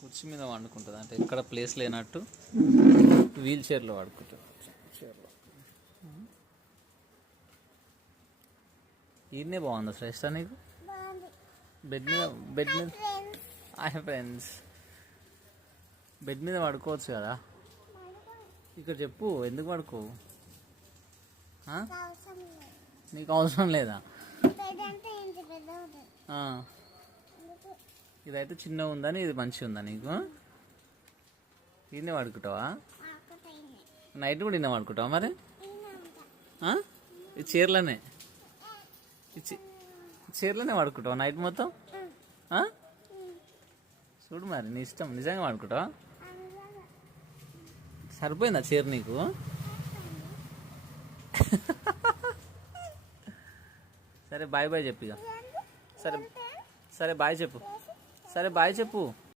కుర్చీ మీద వండుకుంటుంది అంటే ఇక్కడ ప్లేస్ లేనట్టు వీల్ చైర్లో వాడుకుంటుంది. చైర్లో ఈయనే బాగుంది ఫ్రెష్ నీకు. బెడ్ మీద హాయ్ ఫ్రెండ్స్, బెడ్ మీద పడుకోవచ్చు కదా. ఇక్కడ చెప్పు ఎందుకు పడుకోవు? నీకు అవసరం లేదా? ఇదైతే చిన్నగా ఉందని ఇది మంచిగా ఉందా నీకు? ఈయనే పడుకుంటావా? నైట్ కూడా ఈయన పడుకుంటావా మరి? ఈ చీరలోనే చీరలోనే పడుకుంటావా నైట్ మొత్తం? చూడు మరి నీ ఇష్టం. నిజంగా పడుకుంటావా? సరిపోయిందా చీర నీకు? సరే బాయ్ బాయ్ చెప్పు ఇక. సరే సరే బాయ్ చెప్పు. సరే బాయ్ చెప్పు.